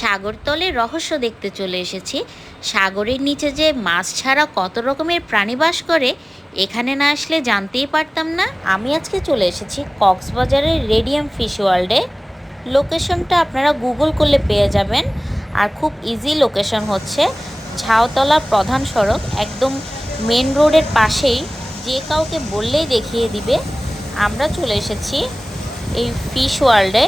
সাগরতলের রহস্য দেখতে চলে এসেছি। সাগরের নিচে যে মাছ ছাড়া কত রকমের প্রাণী বাস করে, এখানে না আসলে জানতেই পারতাম না। আমি আজকে চলে এসেছি কক্সবাজারের রেডিয়াম ফিশ ওয়ার্ল্ডে। লোকেশনটা আপনারা গুগল করলে পেয়ে যাবেন। আর খুব ইজি লোকেশন হচ্ছে। ঝাউতলা প্রধান সড়ক, একদম মেন রোডের পাশেই। যে কাউকে বললেই দেখিয়ে দিবে। আমরা চলে এসেছি এই ফিশ ওয়ার্ল্ডে।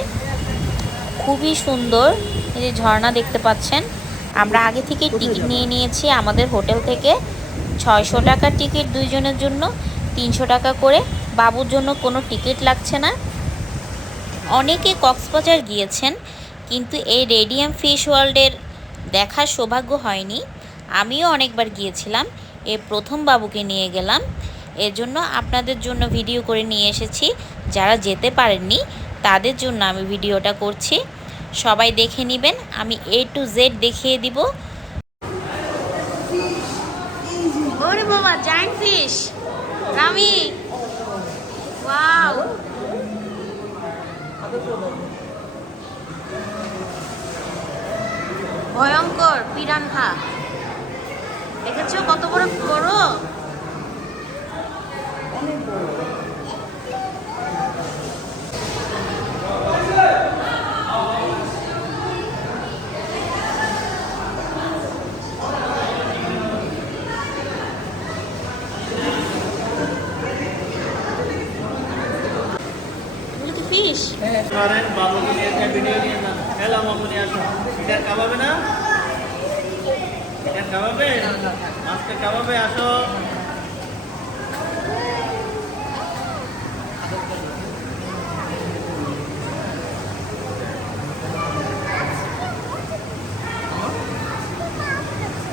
খুবই সুন্দর। এই যে ঝর্ণা দেখতে পাচ্ছেন আমরা আগে থেকে টিকিট নিয়ে নিয়েছি আমাদের হোটেল থেকে। ছয়শো টাকার টিকিট দুইজনের জন্য তিনশো টাকা করে। বাবুর জন্য কোনো টিকিট লাগছে না। অনেকে কক্সবাজার গিয়েছেন কিন্তু এই রেডিয়াম ফিশ ওয়ার্ল্ডের দেখার সৌভাগ্য হয়নি। আমিও অনেকবার গিয়েছিলাম এ প্রথম বাবুকে নিয়ে গেলাম। এর জন্য আপনাদের জন্য ভিডিও করে নিয়ে এসেছি। যারা যেতে পারেননি তাদের জন্য আমি ভিডিওটা করছি। সবাই দেখে নেবেন। আমি এ টু জেড দেখিয়ে দিব। ওরে বাবা জায়ান্ট ফিশ রামি। ওয়াও ভয়ঙ্কর পিরানহা। দেখেছ কত বড় বড়? এগুলো কি করেন বাবুকে নিয়ে একটা ভিডিও নিয়ে যান হ্যালো মামুনি আসো। কাবাবে না? মাছকে কাবাবে আসো।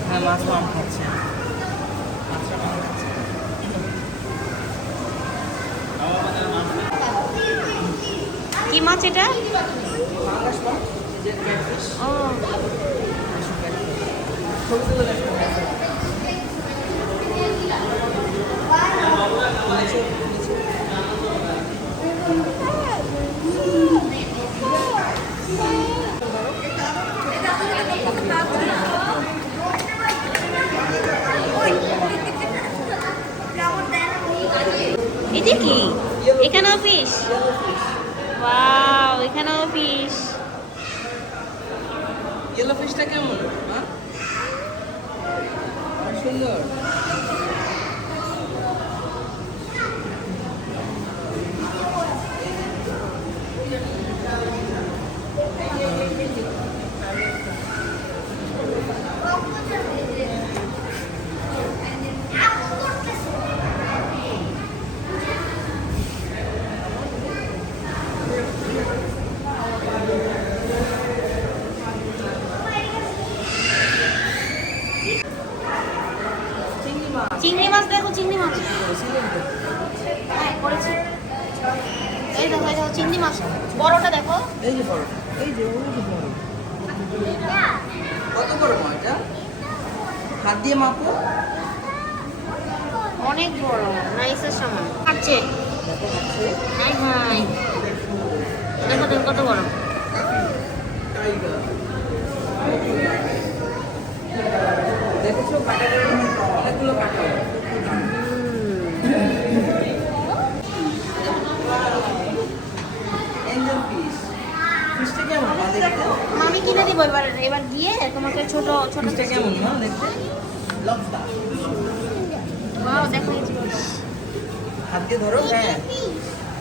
হ্যাঁ মাছ মাম খাচ্ছে মাছটা মাম খাচ্ছে কাবাবে না মাছ কি মাছ এটা? ও। এটা কি? এখানেও ফিশ ওয়াও এখানেও ফিশ ইয়েলো ফিশটা কেমন হ্যাঁ অনেক সুন্দর চিংড়ি মাছ চিংড়ি মাছ দেখো চিংড়ি মাছ হ্যাঁ করেছি এই দেখো এই দেখো চিংড়ি মাছ বড়টা দেখো এই যে বড়টা এই যে ওই যে বড় কত বড় মাছটা হাত দিয়ে মাপো। অনেক বড় নাইসের সমান। আছে হাই হাই দেখো দেখো কত বড়। দেখেছ? কাটা অনেকগুলো কাটা। মামি কিনে দিব এবার এবার গিয়ে তোমাকে ছোট ছোট কেমন দেখতে? ওয়াও দেখো এই যে। হাত দিয়ে ধরো হ্যাঁ।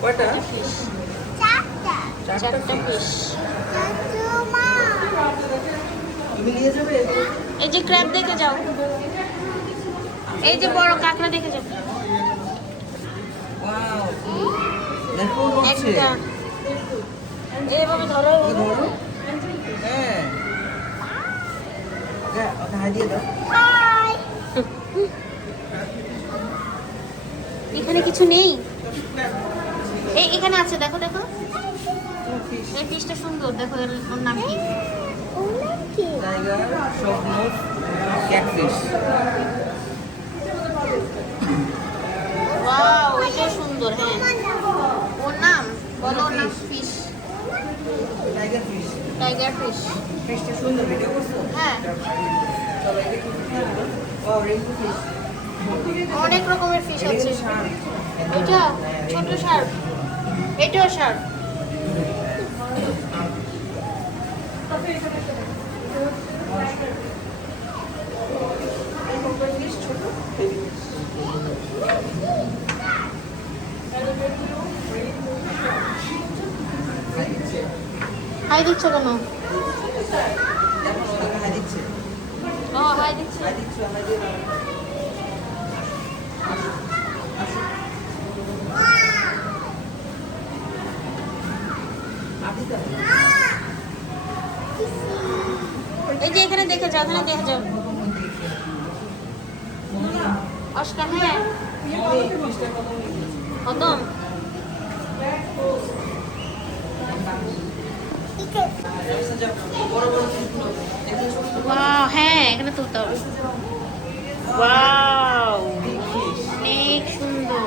কয়টা? চারটা। চারটা ফিশ তুমি নিয়ে যাবে? এই যে ক্র্যাব দেখে যাও। এই যে বড় কাঁকড়া দেখে যাও। ওয়াও দেখো একটা। এইভাবে ধরো। ধরো। হ্যাঁ। যা ওকে দিয়ে দাও এখানে কিছু নেই? এই এখানে আছে দেখো দেখো। এই ফিশটা সুন্দর দেখো ওর নাম কি? ওয়াও এটা সুন্দর হ্যাঁ। ওর নাম বলো ওর নাম fish tiger fish tiger fish ফিশটা সুন্দর ভিডিও করছ? হ্যাঁ। এটা অনেক রকমের ফিশ আছে। শার্ক ছোট শার্ক। এটাও শার্ক। হাই দিচ্ছ কেন দেখো ওদেরকে হাই দিচ্ছে ও হাই দিচ্ছ হাই দিচ্ছ হাই দিয়ে দাও। আপনি তো এই যে এখানে দেখে যাও এখানে দেখে যাও অস্কার হ্যাঁ ফিশটা কত নিয়েছে কদম আচ্ছা, যাও। বড় বড় ফিশগুলো দেখে সুন্দর ওয়াও হ্যাঁ এখানে তুলতে হবে। ওয়াও অনেক সুন্দর।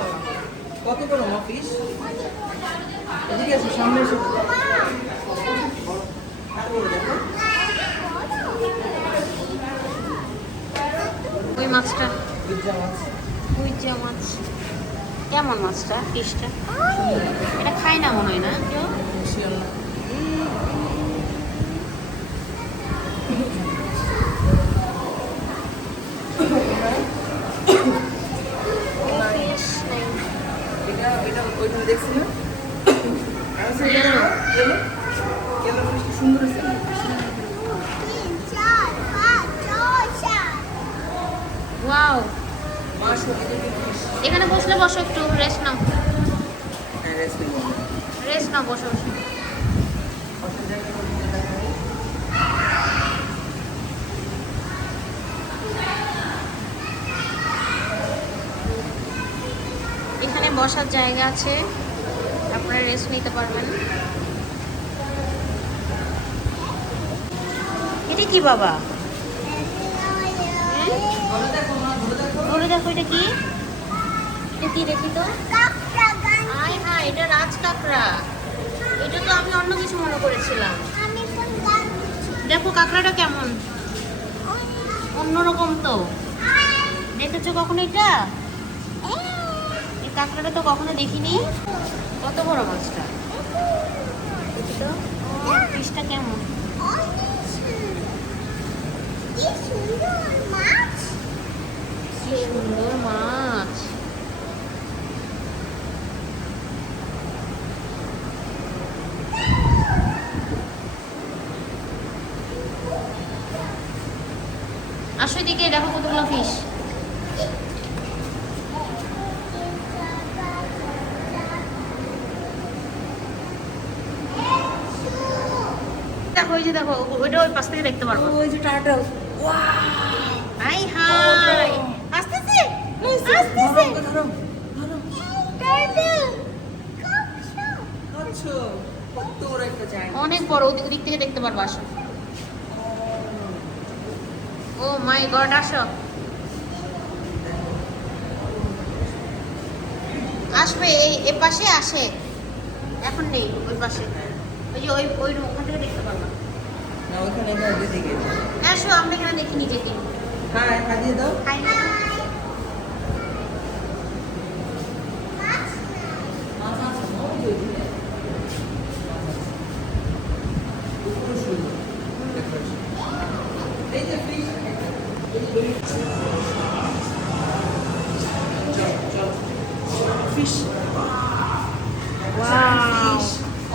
কত অফিস এদিকে সামনে এসো। ওই মাছটা। ওই মাছ। কেমন মাছটা ফিশটা এটা খাই না মনে হয় না কেউ? সুন্দর আছে ওয়াও। এখানে বসলে বসো একটু রেস্ট নাও। হ্যাঁ। রেস্ট নাও বসো বসো বসার জায়গা ওদিকে দেখাবো। এখানে বসার জায়গা আছে। আপনারা রেস্ট নিতে পারবেন। এটা কি বাবা? হ্যাঁ? বলে দেখো এটা কি? এটা কি দেখি তো? আয় হ্যাঁ এটা রাজ কাঁকড়া এটা তো আমি অন্য কিছু মনে করেছিলাম। দেখো কাঁকড়াটা কেমন? অন্যরকম তো। দেখেছ কখনো এটা? কাঁকড়াটা তো কখনো দেখিনি। কত বড় মাছটা? পিসটা কেমন? সুন্দর মাছ। আসো এদিকে, দেখো কতগুলো ফিশ দেখো ওই যে দেখো ওইটা ওই পাশ থেকে দেখতে পারব। ওই যে turtle। হাই! হাই আসতেছে? আসতেছে। অনেক বড় ওদিক ওদিক থেকে দেখতে পারব আসো। ও। মাই গড আসো। আসবে এই এ পাশে আসে। এখন নেই ওই পাশে। ওই যে ওই ওই ওখান থেকে দেখতে পারব না, ওইখানে না। আসো আমরা এখানে দেখি নিজেকে হ্যাঁ হাই দিয়ে দাও মাছ আছে, ওই যে ওইদিকে। পুরো সুন্দর। দেখো। এই যে fish, চল, চল। Fish. Wow Fish. Oh no, রামসা দেখো shark। এই যে shark,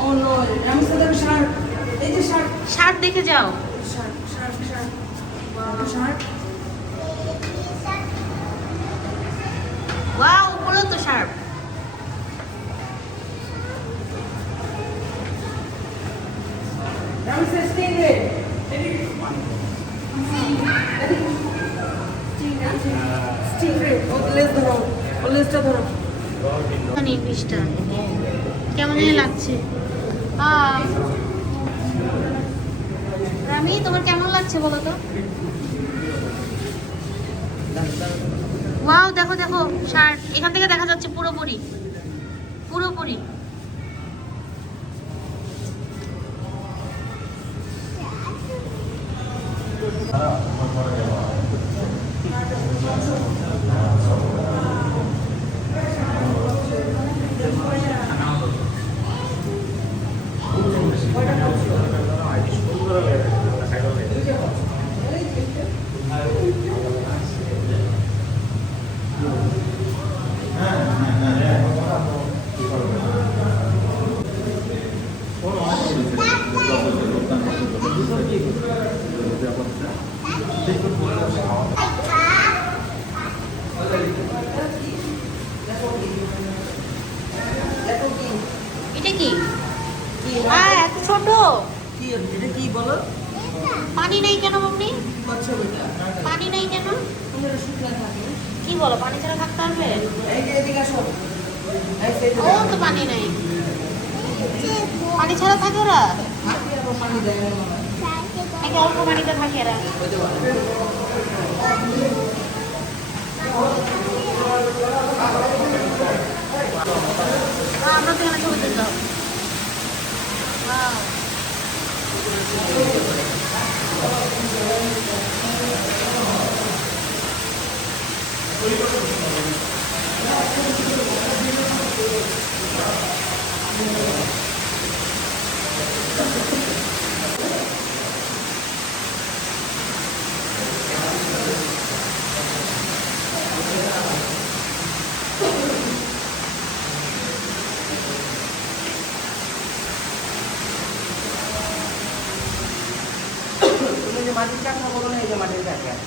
শার্ট দেখে যাও। ওয়াও উপরেও তো শার্প। মানে কেমন লাগছে। রামি, তোমার কেমন লাগছে বলো তো? ওয়াও, দেখো দেখো, শার্ট। এখান থেকে দেখা যাচ্ছে পুরোপুরি। পুরোপুরি। ছোট। কি এটা কি বলো? পানি নেই কেন মাম্মি? পানি নেই কেন? কি বলো পানি ছাড়া থাকতে পারবে ও তো পানি নেই। পানি ছাড়া থাকে ওরা। নাকি অল্প পানিতে থাকে এরা। আমরা তো এখানে ছবি তুলতে হবে। Wow. তুমি মাটির কাঠা বলো না এই যে মাটির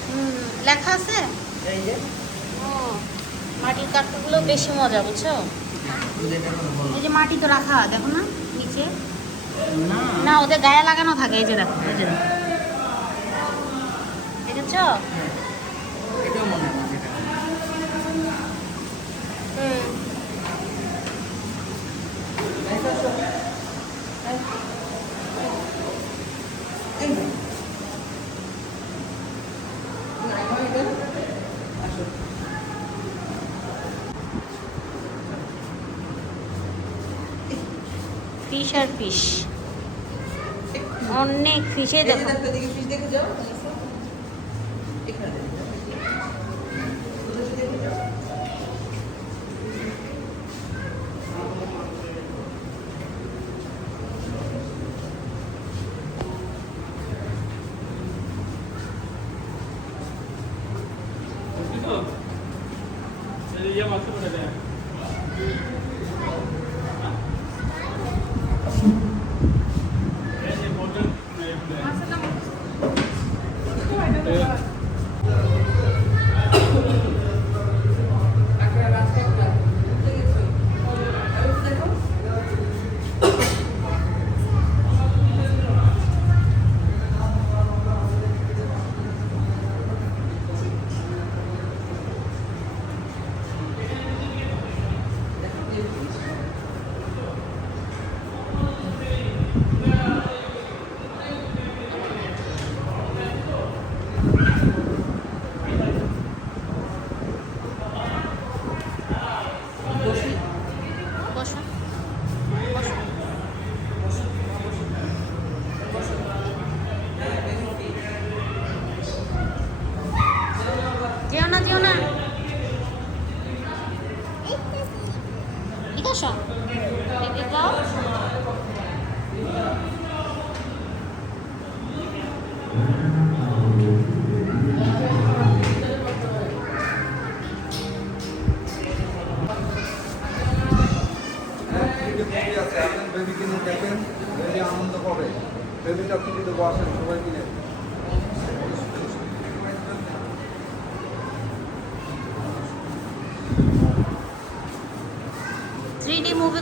হুম, লেখা আছে? এই যে। মাটির কাঠগুলো বেশি মজা বুঝছ? এই যে মাটি তো রাখা দেখো না নিচে। না। না ওদের গায়ে লাগানো থাকে এই যে দেখো এই যে। দেখো দেখেছ? এটাও মনে হয় যেটা হুম এই তো আসো। এই। এই না। না, এখানে এটা। আসো। ফিশ আর ফিশ। অনেক ফিশে দেখো। দেখো,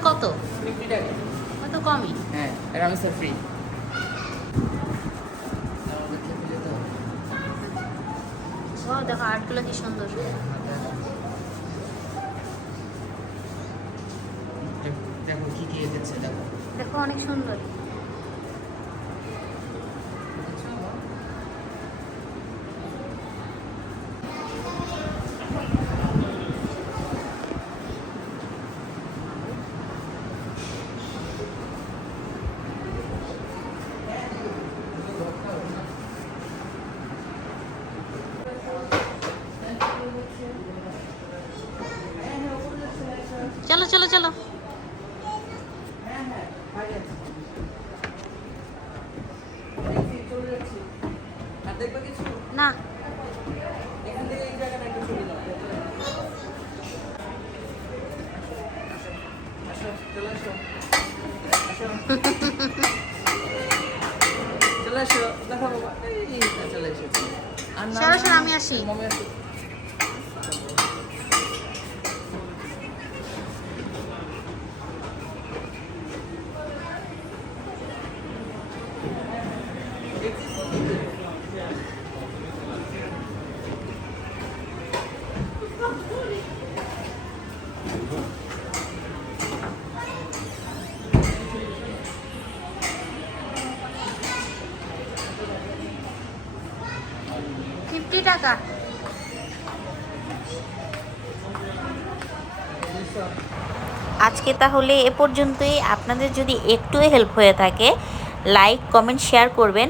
কত? কত কমই? হ্যাঁ রামেশ্বর ফ্রি ও দেখো আর্টগুলো কি সুন্দর। দেখো কি দেখো। দেখো অনেক সুন্দর চলো চলো হ্যাঁ হ্যাঁ বাইরে আছে দেখছি, চলে যাচ্ছি আর দেখবে কিছু না এখান থেকে এই জায়গাটা একটু ছবি দাও আসো চলে আসো আসো চলে আসো দেখো বাবা এই তো চলে এসেছি আর না- সরো, টাকা। আজকে তাহলে এ পর্যন্তই। আপনাদের যদি একটুও হেল্প হয়ে থাকে লাইক কমেন্ট শেয়ার করবেন।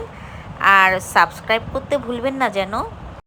আর সাবস্ক্রাইব করতে ভুলবেন না যেন।